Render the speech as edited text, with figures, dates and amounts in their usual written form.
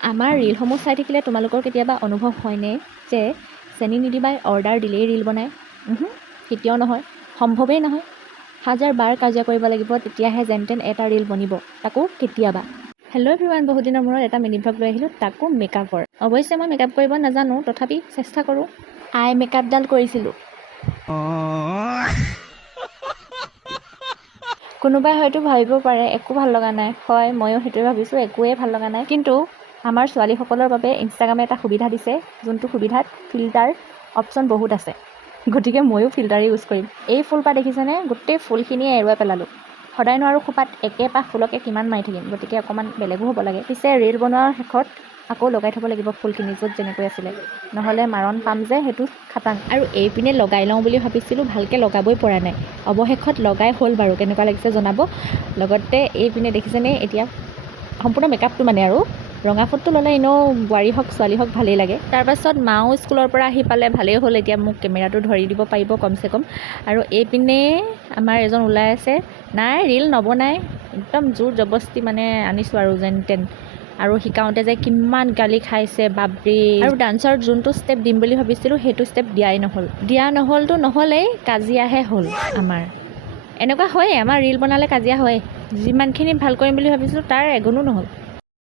আমাৰ ৰীলসমূহ চাই থাকিলে তোমালোকৰ কেতিয়াবা অনুভৱ হয়নে যে চেনি নিদিবাই অৰ্ডাৰ দিলেই ৰীল বনায়? কেতিয়াও নহয়, সম্ভৱেই নহয়। 1000 বাৰ কাজিয়া কৰিব লাগিব, তেতিয়াহে যেন তেন এটা ৰীল বনিব, তাকো কেতিয়াবা। হেল্ল' এভৰিৱান, বহুত দিনৰ মূৰত এটা মিনি ভ্লগ লৈ আহিলোঁ, তাকো মেকআপৰ। অৱশ্যে মই মেকআপ কৰিব নাজানো, তথাপি চেষ্টা কৰোঁ। আই মেকআপডাল কৰিছিলোঁ। কোনোবাই হয়তো ভাবিব পাৰে একো ভাল লগা নাই। হয়, ময়ো সেইটোৱে ভাবিছোঁ, একোৱেই ভাল লগা নাই। কিন্তু আমাৰ ছোৱালীসকলৰ বাবে ইনষ্টাগ্ৰামে এটা সুবিধা দিছে, যোনটো সুবিধাত ফিল্টাৰ অপশ্যন বহুত আছে। গতিকে ময়ো ফিল্টাৰেই ইউজ কৰিম। এই ফুলপাহ দেখিছেনে? গোটেই ফুলখিনিয়ে এৰুৱাই পেলালোঁ। সদায় নোৱাৰোঁ খোপাত একেপাহ ফুলকে কিমান মাৰি থাকিম, গতিকে অকণমান বেলেগো হ'ব লাগে। পিছে ৰীল বনোৱাৰ শেষত আকৌ লগাই থ'ব লাগিব ফুলখিনি য'ত যেনেকৈ আছিলে, নহ'লে মাৰণ পাম যে, সেইটো খাটাং। আৰু এইপিনে লগাই লওঁ বুলি ভাবিছিলোঁ, ভালকৈ লগাবই পৰা নাই। অৱশেষত লগাই হ'ল বাৰু, কেনেকুৱা লাগিছে জনাব। লগতে এইপিনে দেখিছেনে, এতিয়া সম্পূৰ্ণ মেকআপটো মানে আৰু ৰঙা ফুটটো ল'লে এনেও বোৱাৰী হওক ছোৱালী হওক ভালেই লাগে। তাৰপাছত মাও স্কুলৰ পৰা আহি পালে, ভালেই হ'ল, এতিয়া মোক কেমেৰাটো ধৰি দিব পাৰিব কমচে কম। আৰু এইপিনে আমাৰ এজন ওলাই আছে, নাই ৰীল নবনাই, একদম জোৰ জবস্তি মানে আনিছোঁ আৰু যেন তেন। আৰু শিকাওঁতে যে কিমান গালি খাইছে বাপৰে। আৰু ডান্সৰ যোনটো ষ্টেপ দিম বুলি ভাবিছিলোঁ, সেইটো ষ্টেপ দিয়া নহ'লতো নহ'লেই, কাজিয়াহে হ'ল আমাৰ। এনেকুৱা হয়েই, আমাৰ ৰীল বনালে কাজিয়া হয়। যিমানখিনি ভাল কৰিম বুলি ভাবিছিলোঁ তাৰ এগুণো নহ'ল।